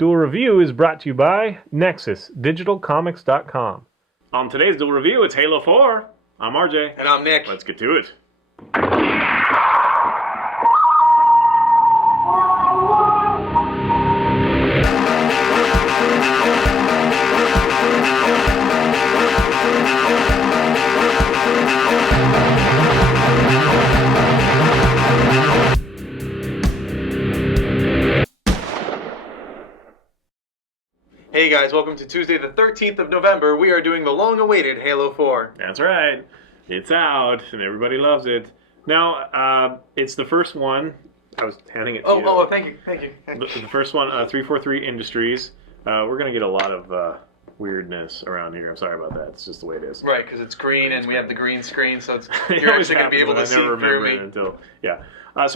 Duel Review is brought to you by NexusDigitalComics.com. On today's Duel Review, it's Halo 4. I'm RJ. And I'm Nick. Let's get to it. Hey guys, welcome to Tuesday the 13th of November. We are doing the long-awaited Halo 4. That's right. It's out, and everybody loves it. Now, it's the first one. I was handing it to you. Oh, thank you. The first one, 343 Industries. We're going to get a lot of weirdness around here. I'm sorry about that. It's just the way it is. Right, because it's green and we have the green screen, so you're actually going to be able to see through me. So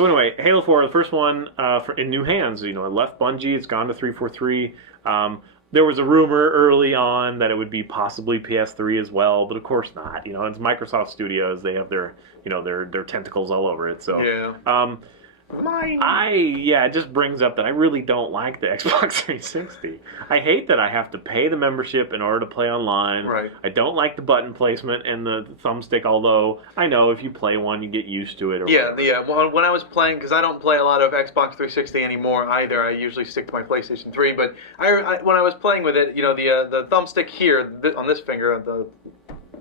anyway, Halo 4, the first one in new hands. You know, it left Bungie. It's gone to 343. There was a rumor early on that it would be possibly PS3 as well, but of course not. You know, it's Microsoft Studios. They have their tentacles all over it. So yeah. It just brings up that I really don't like the Xbox 360. I hate that I have to pay the membership in order to play online. Right. I don't like the button placement and the thumbstick, although I know if you play one, you get used to it. Yeah. Well, when I was playing, because I don't play a lot of Xbox 360 anymore either, I usually stick to my PlayStation 3, but when I was playing with it, you know, the thumbstick here, on this finger, the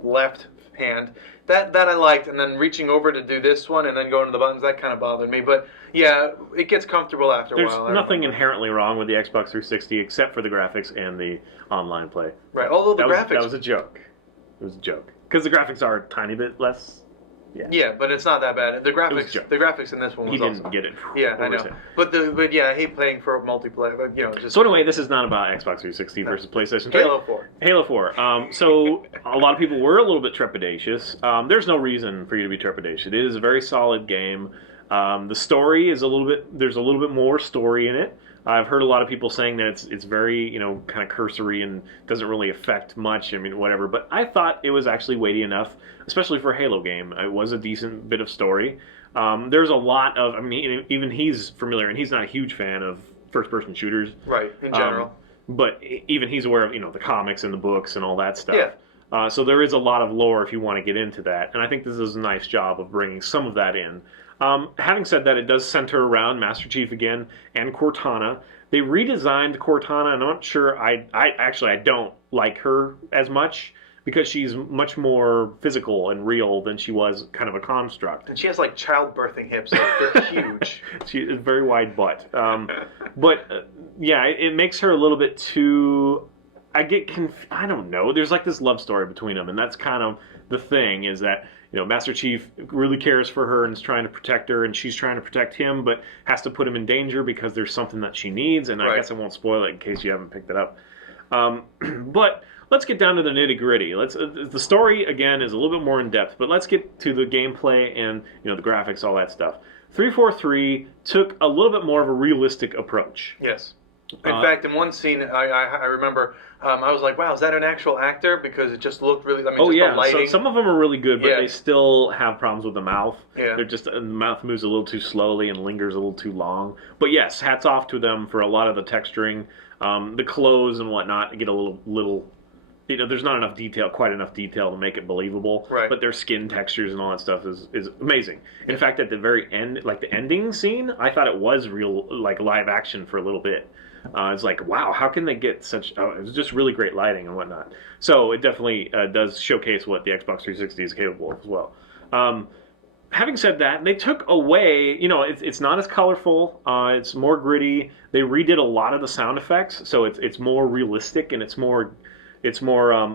left hand, that I liked, and then reaching over to do this one and then going to the buttons, that kind of bothered me. But yeah, it gets comfortable after a while. There's nothing inherently wrong with the Xbox 360 except for the graphics and the online play. Right, although the graphics... That was a joke. It was a joke. Because the graphics are a tiny bit less... Yeah, but it's not that bad. The graphics in this one was awesome. He didn't get it. Yeah, I know. But yeah, I hate playing for multiplayer. But just. So anyway, this is not about Xbox 360 versus PlayStation 3. Halo 4. Halo 4. So a lot of people were a little bit trepidatious. There's no reason for you to be trepidatious. It is a very solid game. The story is there's a little bit more story in it. I've heard a lot of people saying that it's very, kind of cursory and doesn't really affect much. I mean, whatever. But I thought it was actually weighty enough, especially for a Halo game. It was a decent bit of story. There's a lot of, even he's familiar, and he's not a huge fan of first-person shooters. Right, in general. But even he's aware of, the comics and the books and all that stuff. Yeah. So there is a lot of lore if you want to get into that. And I think this is a nice job of bringing some of that in. Having said that, it does center around Master Chief again and Cortana. They redesigned Cortana, and I'm not sure. I don't like her as much because she's much more physical and real than she was kind of a construct. And she has like childbirthing hips; they're huge. She has a very wide butt. It makes her a little bit too. I don't know. There's like this love story between them, and that's kind of the thing. Is that Master Chief really cares for her and is trying to protect her, and she's trying to protect him, but has to put him in danger because there's something that she needs, and I guess I won't spoil it in case you haven't picked it up. But let's get down to the nitty-gritty. The story, again, is a little bit more in-depth, but let's get to the gameplay and the graphics, all that stuff. 343 took a little bit more of a realistic approach. Yes. In fact, in one scene, I remember, I was like, wow, is that an actual actor? Because it just looked really, the lighting. So some of them are really good, but they still have problems with the mouth. Yeah. The mouth moves a little too slowly and lingers a little too long. But yes, hats off to them for a lot of the texturing. The clothes and whatnot get a little there's not enough detail, quite enough detail to make it believable. Right. But their skin textures and all that stuff is amazing. In fact, at the very end, like the ending scene, I thought it was real, like live action for a little bit. It's like, wow, how can they get such... it was just really great lighting and whatnot. So it definitely does showcase what the Xbox 360 is capable of as well. Having said that, they took away... it's not as colorful. It's more gritty. They redid a lot of the sound effects, so it's more realistic and it's more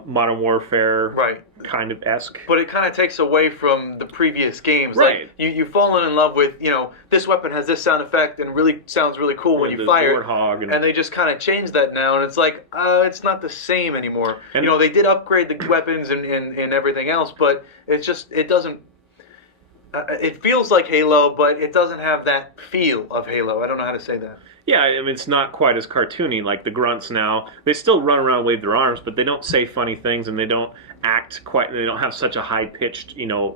Modern Warfare kind of esque. But it kind of takes away from the previous games. Right. Like, you've fallen in love with, this weapon has this sound effect and really sounds really cool when you fire it. And they just kind of changed that now, and it's like, it's not the same anymore. And they did upgrade the weapons and everything else, but it doesn't... it feels like Halo, but it doesn't have that feel of Halo. I don't know how to say that. Yeah, it's not quite as cartoony like the grunts now. They still run around and wave their arms, but they don't say funny things, and they don't act quite... They don't have such a high-pitched, run away,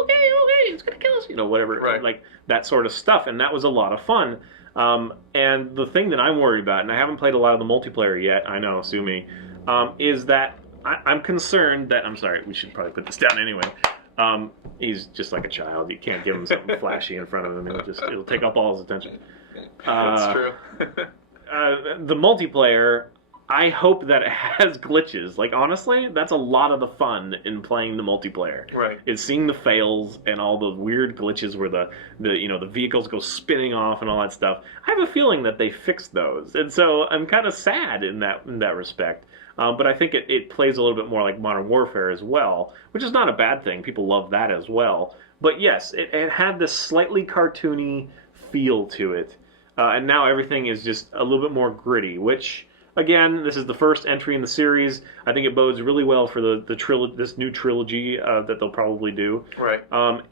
okay, it's gonna kill us, whatever. Right. Like, that sort of stuff, and that was a lot of fun. And the thing that I'm worried about, and I haven't played a lot of the multiplayer yet, I know, sue me, is that I'm concerned that, I'm sorry, we should probably put this down anyway. He's just like a child. You can't give him something flashy in front of him. It'll take up all his attention. That's true. The multiplayer, I hope that it has glitches. Like, honestly, that's a lot of the fun in playing the multiplayer. Right. Is seeing the fails and all the weird glitches where the vehicles go spinning off and all that stuff. I have a feeling that they fixed those, and so I'm kind of sad in that respect. But I think it plays a little bit more like Modern Warfare as well, which is not a bad thing. People love that as well. But yes, it had this slightly cartoony feel to it. And now everything is just a little bit more gritty, which, again, this is the first entry in the series. I think it bodes really well for this new trilogy that they'll probably do. Right.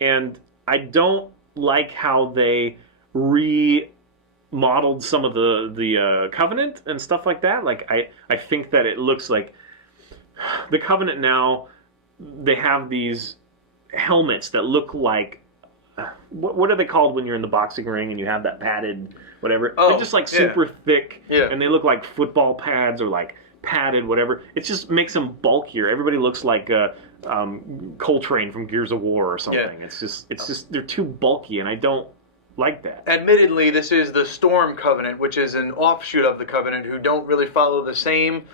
And I don't like how they remodeled some of the Covenant and stuff like that. Like, I think that it looks like the Covenant now, they have these helmets that look like, what are they called when you're in the boxing ring and you have that padded whatever? They're just like super thick, and they look like football pads or like padded whatever. It just makes them bulkier. Everybody looks like Coltrane from Gears of War or something. Yeah. It's just they're too bulky, and I don't like that. Admittedly, this is the Storm Covenant, which is an offshoot of the Covenant, who don't really follow the same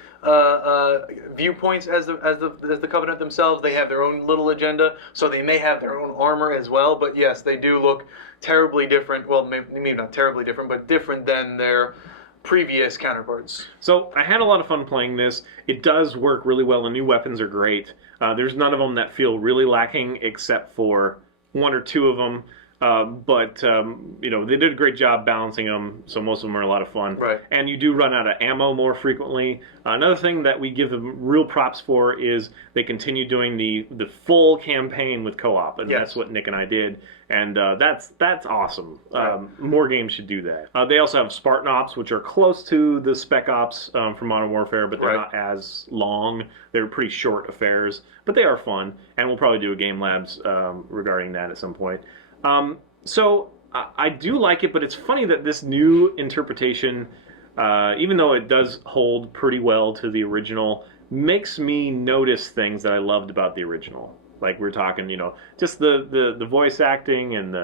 viewpoints as the Covenant themselves. They have their own little agenda, so they may have their own armor as well. But yes, they do look terribly different. Well, maybe not terribly different, but different than their previous counterparts. So I had a lot of fun playing this. It does work really well. The new weapons are great. There's none of them that feel really lacking, except for one or two of them. But they did a great job balancing them, so most of them are a lot of fun. Right. And you do run out of ammo more frequently. Another thing that we give them real props for is they continue doing the full campaign with co-op, and that's what Nick and I did. And that's awesome. More games should do that. They also have Spartan Ops, which are close to the Spec Ops from Modern Warfare, but they're not as long. They're pretty short affairs, but they are fun. And we'll probably do a Game Labs regarding that at some point. So I do like it, but it's funny that this new interpretation, even though it does hold pretty well to the original, makes me notice things that I loved about the original. Like we're talking, just the voice acting and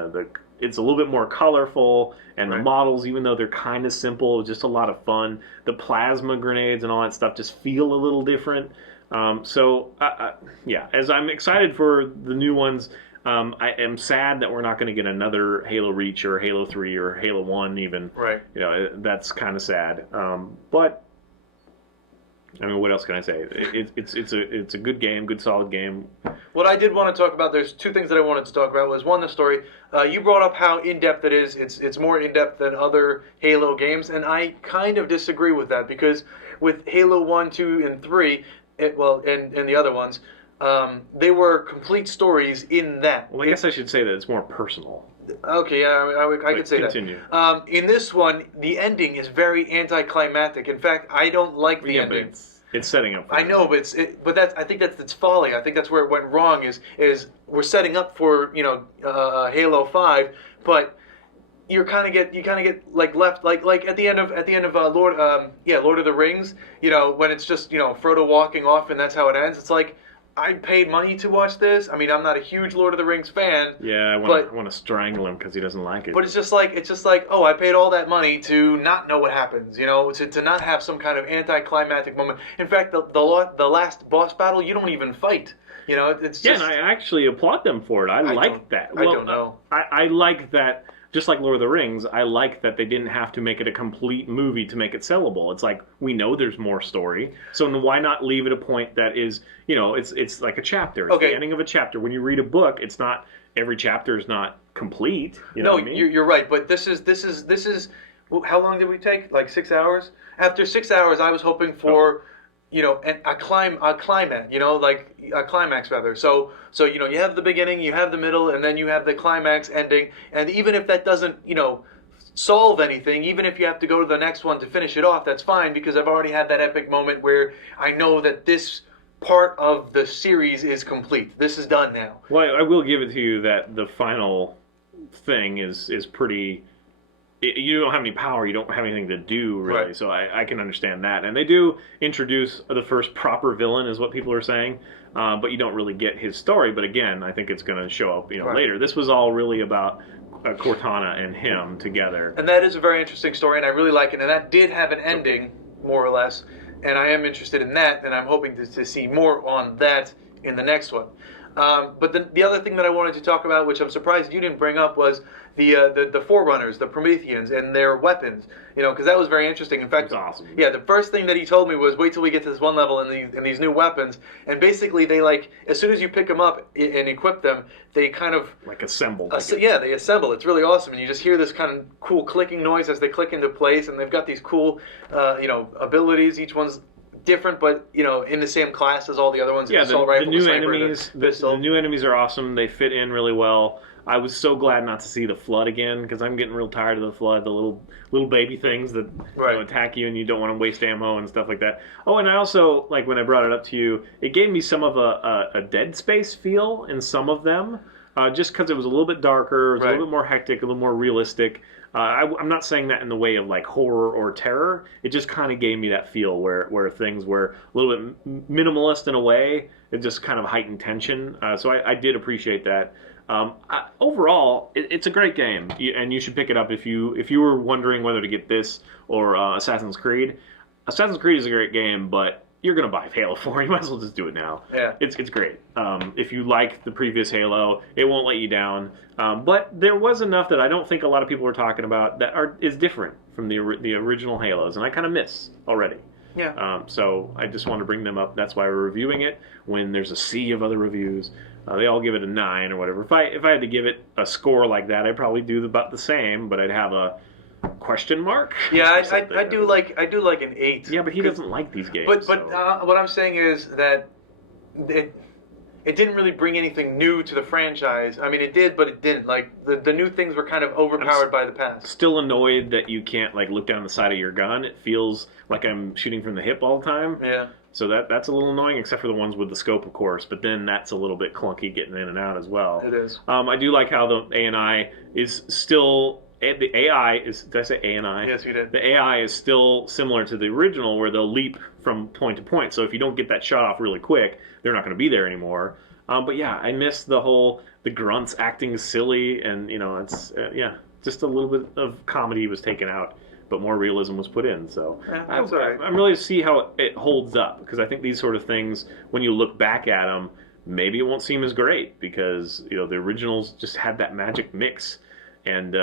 it's a little bit more colorful, and the models, even though they're kind of simple, just a lot of fun. The plasma grenades and all that stuff just feel a little different. As I'm excited for the new ones, I am sad that we're not going to get another Halo Reach or Halo 3 or Halo 1 even. Right. That's kind of sad. But I mean, what else can I say? It's a good game, good solid game. What I did want to talk about, there's two things that I wanted to talk about. Was one, the story. You brought up how in-depth it is. It's more in-depth than other Halo games, and I kind of disagree with that, because with Halo 1, 2, and 3, and the other ones, they were complete stories in that. Well, I guess I should say that it's more personal. Okay, yeah, I could say continue. That. In this one, the ending is very anticlimactic. In fact, I don't like the ending. It's setting up. I know, but I think that's its folly. I think that's where it went wrong. Is we're setting up for Halo 5, but you kind of get like left like at the end of Lord of the Rings. When it's just Frodo walking off and that's how it ends. It's like, I paid money to watch this. I mean, I'm not a huge Lord of the Rings fan. Yeah, I want to strangle him because he doesn't like it. But it's just like, oh, I paid all that money to not know what happens. To not have some kind of anticlimactic moment. In fact, the last boss battle, you don't even fight. It's just, and I actually applaud them for it. I like that. Well, I don't know. I like that. Just like Lord of the Rings, I like that they didn't have to make it a complete movie to make it sellable. It's like, we know there's more story, so why not leave it a point that is, it's like a chapter. It's the ending of a chapter. When you read a book, it's not, every chapter is not complete. What I mean? You're right, but this is, how long did we take? Like 6 hours? After 6 hours, I was hoping for... a climax, like a climax rather. So you have the beginning, you have the middle, and then you have the climax ending. And even if that doesn't, solve anything, even if you have to go to the next one to finish it off, that's fine, because I've already had that epic moment where I know that this part of the series is complete. This is done now. Well, I will give it to you that the final thing is pretty you don't have any power, you don't have anything to do, really. Right. So I can understand that. And they do introduce the first proper villain, is what people are saying, but you don't really get his story. But again, I think it's going to show up later. This was all really about Cortana and him together. And that is a very interesting story, and I really like it. And that did have an ending, more or less, and I am interested in that, and I'm hoping to see more on that in the next one. But the other thing that I wanted to talk about, which I'm surprised you didn't bring up, was the Forerunners, the Prometheans, and their weapons. Because that was very interesting. In fact, that's awesome. Yeah, the first thing that he told me was, wait till we get to this one level and these new weapons. And basically, they as soon as you pick them up and equip them, they kind of assemble. Yeah, they assemble. It's really awesome, and you just hear this kind of cool clicking noise as they click into place. And they've got these cool, abilities. Each one's different, but in the same class as all the other ones. Yeah, the new enemies are awesome. They fit in really well. I was so glad not to see the flood again, because I'm getting real tired of the flood. The little baby things that attack you, and you don't want to waste ammo and stuff like that. Oh, and I also, when I brought it up to you, it gave me some of a Dead Space feel in some of them, just because it was a little bit darker, it was a little bit more hectic, a little more realistic. I'm not saying that in the way of horror or terror. It just kind of gave me that feel where things were a little bit minimalist in a way. It just kind of heightened tension. So I did appreciate that. Overall, it's a great game, and you should pick it up if you were wondering whether to get this or Assassin's Creed. Assassin's Creed is a great game, but you're going to buy Halo 4. You might as well just do it now. Yeah. It's great. If you like the previous Halo, it won't let you down. But there was enough that I don't think a lot of people are talking about that is different from the original Halos, and I kind of miss already. Yeah. So I just want to bring them up. That's why we're reviewing it when there's a sea of other reviews. They all give it a 9 or whatever. If I had to give it a score like that, I'd probably do about the same, but I'd have a question mark. Yeah, I do like an 8. Yeah, but he doesn't like these games. But what I'm saying is that it didn't really bring anything new to the franchise. I mean, it did, but it didn't. The new things were kind of overpowered by the past. Still annoyed that you can't look down the side of your gun. It feels like I'm shooting from the hip all the time. Yeah. So that's a little annoying, except for the ones with the scope, of course. But then that's a little bit clunky getting in and out as well. It is. I do like how the ANI is still... The AI is... Did I say ANI? Yes, you did. The AI is still similar to the original, where they'll leap from point to point. So if you don't get that shot off really quick, they're not going to be there anymore. But yeah, I miss the grunts acting silly, and it's just a little bit of comedy was taken out, but more realism was put in. So that's all right. I'm really to see how it holds up, because I think these sort of things, when you look back at them, maybe it won't seem as great, because the originals just had that magic mix, and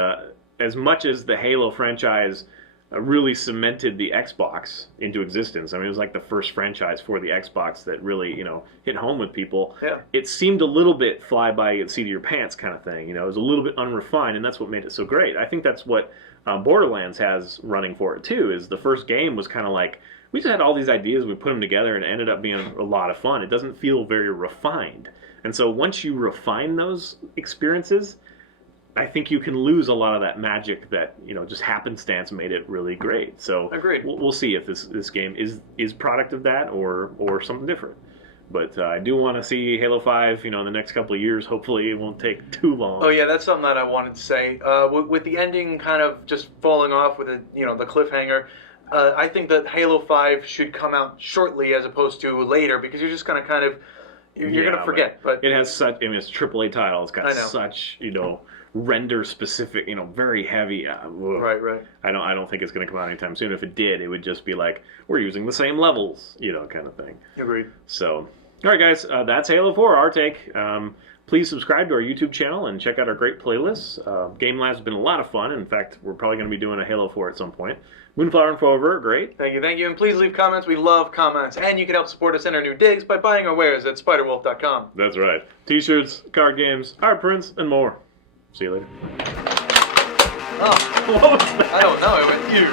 as much as the Halo franchise really cemented the Xbox into existence. I mean, it was like the first franchise for the Xbox that really, hit home with people. Yeah. It seemed a little bit fly by seat of your pants kind of thing. It was a little bit unrefined, and that's what made it so great. I think that's what Borderlands has running for it too. Is the first game was kind of like, we just had all these ideas, we put them together, and it ended up being a lot of fun. It doesn't feel very refined, and so once you refine those experiences, I think you can lose a lot of that magic that just happenstance made it really great. So agreed. We'll see if this game is product of that or something different. But I do want to see Halo 5. In the next couple of years. Hopefully, it won't take too long. Oh yeah, that's something that I wanted to say. With the ending kind of just falling off with the cliffhanger. I think that Halo 5 should come out shortly as opposed to later, because you're just gonna kind of you're gonna forget. But it has such. I mean, it's a AAA title. It's got such render specific, very heavy. Right. I don't think it's going to come out anytime soon. If it did, it would just be like, we're using the same levels, kind of thing. Agreed. So, all right, guys, that's Halo 4, our take. Please subscribe to our YouTube channel and check out our great playlists. Game Lab's been a lot of fun. In fact, we're probably going to be doing a Halo 4 at some point. Moonflower and Forever, great. Thank you. And please leave comments. We love comments. And you can help support us in our new digs by buying our wares at spiderwolf.com. That's right. T-shirts, card games, art prints, and more. See you later. Oh, what was that? I don't know. It went you.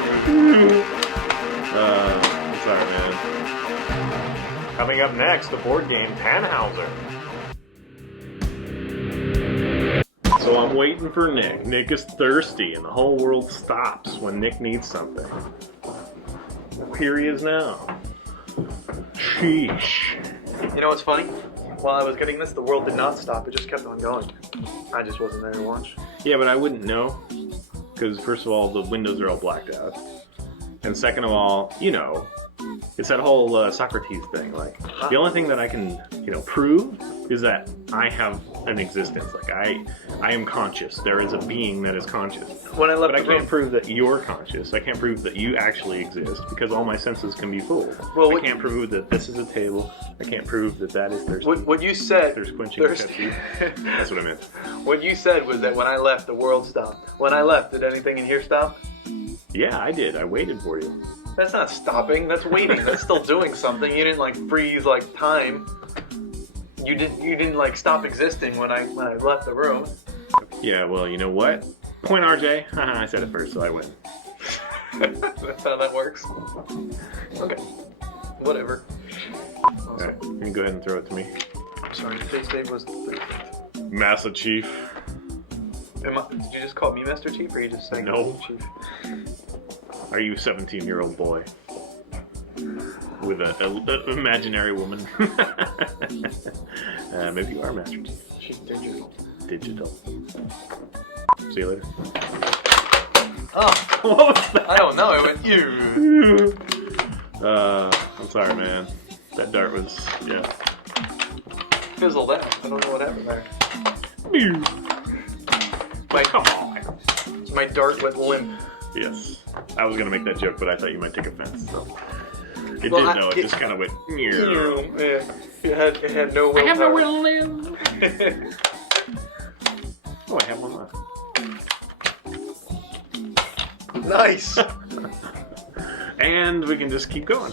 Sorry, man. Coming up next, the board game Tannhauser. So I'm waiting for Nick. Nick is thirsty, and the whole world stops when Nick needs something. Here he is now. Sheesh. You know what's funny? While I was getting this, the world did not stop. It just kept on going. I just wasn't there to watch. Yeah, but I wouldn't know. because first of all, the windows are all blacked out, and second of all, you know, it's that whole Socrates thing. Like, the only thing that I can, you know, prove is that I have an existence. Like, I am conscious. There is a being that is conscious. When I left but I can't prove that you're conscious. I can't prove that you actually exist because all my senses can be fooled. Well, I can't prove that this is a table. I can't prove that that is thirsty. What you said. There's quenching Pepsi. That's what I meant. What you said was that when I left, the world stopped. When I left, did anything in here stop? Yeah, I did. I waited for you. That's not stopping. That's waiting. That's still doing something. You didn't like freeze like time. You didn't like stop existing when I left the room. Yeah, well, you know what? Point RJ. I said it first, so I win. That's how that works. Okay. Whatever. Awesome. Alright, you can go ahead and throw it to me. I'm sorry, today's date was the Master Chief. Did you just call me Master Chief, or you just saying No. Chief? Are you a 17-year-old boy with an imaginary woman? Maybe you are Master Chief. She's digital. Digital. See you later. Oh, what was that? I don't know. It went you. I'm sorry, man. That dart was, yeah. Fizzled out. I don't know what happened there. Come on. My dart went limp. Yes. I was going to make that joke, but I thought you might take offense. So. It Well, did, though. It just kind of went... Yeah. It had no will. I have no will to live. Oh, I have one left. Nice. And we can just keep going.